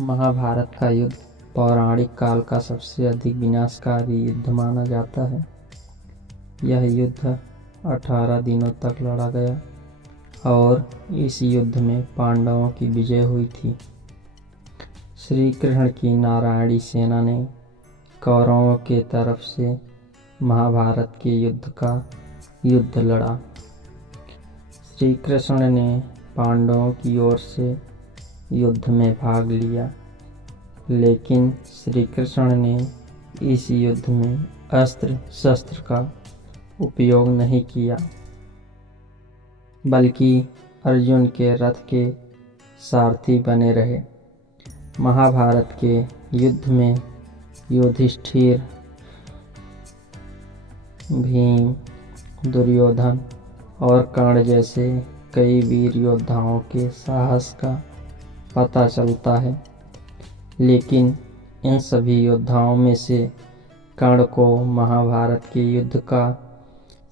महाभारत का युद्ध पौराणिक काल का सबसे अधिक विनाशकारी युद्ध माना जाता है। यह युद्ध 18 दिनों तक लड़ा गया और इस युद्ध में पांडवों की विजय हुई थी। श्री कृष्ण की नारायणी सेना ने कौरवों के तरफ से महाभारत के युद्ध लड़ा। श्री कृष्ण ने पांडवों की ओर से युद्ध में भाग लिया, लेकिन श्री कृष्ण ने इस युद्ध में अस्त्र शस्त्र का उपयोग नहीं किया, बल्कि अर्जुन के रथ के सारथी बने रहे। महाभारत के युद्ध में युधिष्ठिर, भीम, दुर्योधन और कर्ण जैसे कई वीर योद्धाओं के साहस का पता चलता है, लेकिन इन सभी योद्धाओं में से कर्ण को महाभारत के युद्ध का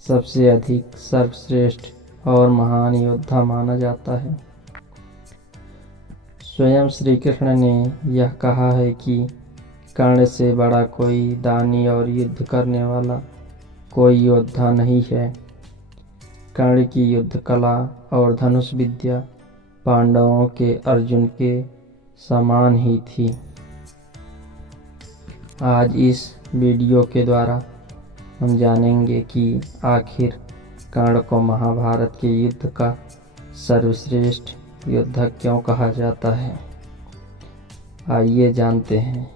सबसे अधिक सर्वश्रेष्ठ और महान योद्धा माना जाता है। स्वयं श्री कृष्ण ने यह कहा है कि कर्ण से बड़ा कोई दानी और युद्ध करने वाला कोई योद्धा नहीं है। कर्ण की युद्ध कला और धनुष विद्या पांडवों के अर्जुन के समान ही थी। आज इस वीडियो के द्वारा हम जानेंगे कि आखिर कर्ण को महाभारत के युद्ध का सर्वश्रेष्ठ योद्धा क्यों कहा जाता है। आइए जानते हैं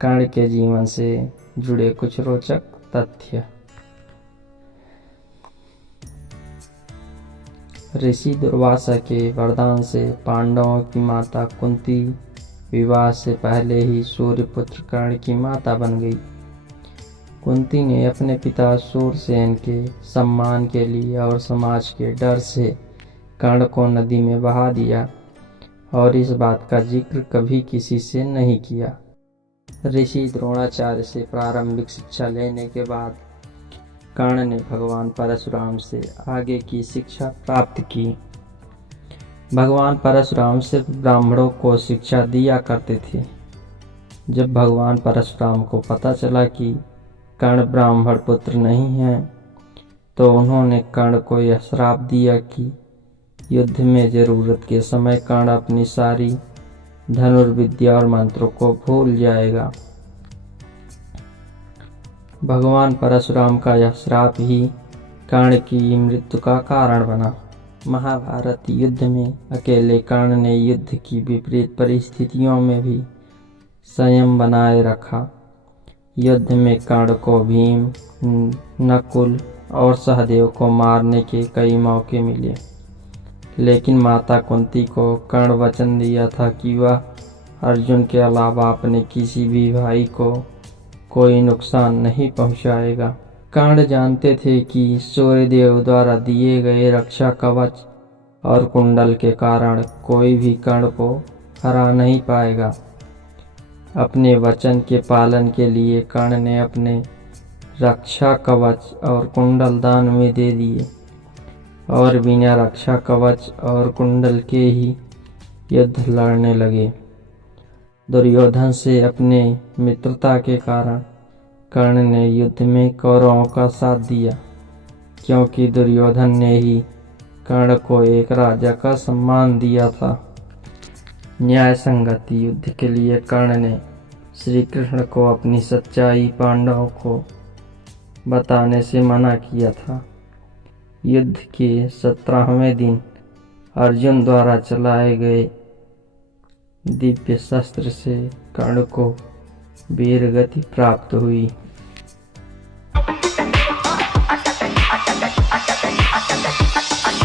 कर्ण के जीवन से जुड़े कुछ रोचक तथ्य। ऋषि दुर्वासा के वरदान से पांडवों की माता कुंती विवाह से पहले ही सूर्यपुत्र कर्ण की माता बन गई। कुंती ने अपने पिता सूरसेन के सम्मान के लिए और समाज के डर से कर्ण को नदी में बहा दिया और इस बात का जिक्र कभी किसी से नहीं किया। ऋषि द्रोणाचार्य से प्रारंभिक शिक्षा लेने के बाद कर्ण ने भगवान परशुराम से आगे की शिक्षा प्राप्त की। भगवान परशुराम सिर्फ ब्राह्मणों को शिक्षा दिया करते थे। जब भगवान परशुराम को पता चला कि कर्ण ब्राह्मण पुत्र नहीं है, तो उन्होंने कर्ण को यह श्राप दिया कि युद्ध में जरूरत के समय कर्ण अपनी सारी धनुर्विद्या और मंत्रों को भूल जाएगा। भगवान परशुराम का यह श्राप ही कर्ण की मृत्यु का कारण बना। महाभारत युद्ध में अकेले कर्ण ने युद्ध की विपरीत परिस्थितियों में भी संयम बनाए रखा। युद्ध में कर्ण को भीम, नकुल और सहदेव को मारने के कई मौके मिले, लेकिन माता कुंती को कर्ण वचन दिया था कि वह अर्जुन के अलावा अपने किसी भी भाई को कोई नुकसान नहीं पहुंचाएगा। कर्ण जानते थे कि सूर्यदेव द्वारा दिए गए रक्षा कवच और कुंडल के कारण कोई भी कर्ण को हरा नहीं पाएगा। अपने वचन के पालन के लिए कर्ण ने अपने रक्षा कवच और कुंडल दान में दे दिए और बिना रक्षा कवच और कुंडल के ही युद्ध लड़ने लगे। दुर्योधन से अपने मित्रता के कारण कर्ण ने युद्ध में कौरवों का साथ दिया, क्योंकि दुर्योधन ने ही कर्ण को एक राजा का सम्मान दिया था। न्याय संगत युद्ध के लिए कर्ण ने श्री कृष्ण को अपनी सच्चाई पांडवों को बताने से मना किया था। युद्ध के 17वें दिन अर्जुन द्वारा चलाए गए दिव्य शस्त्र से कर्ण को वीर गति प्राप्त हुई।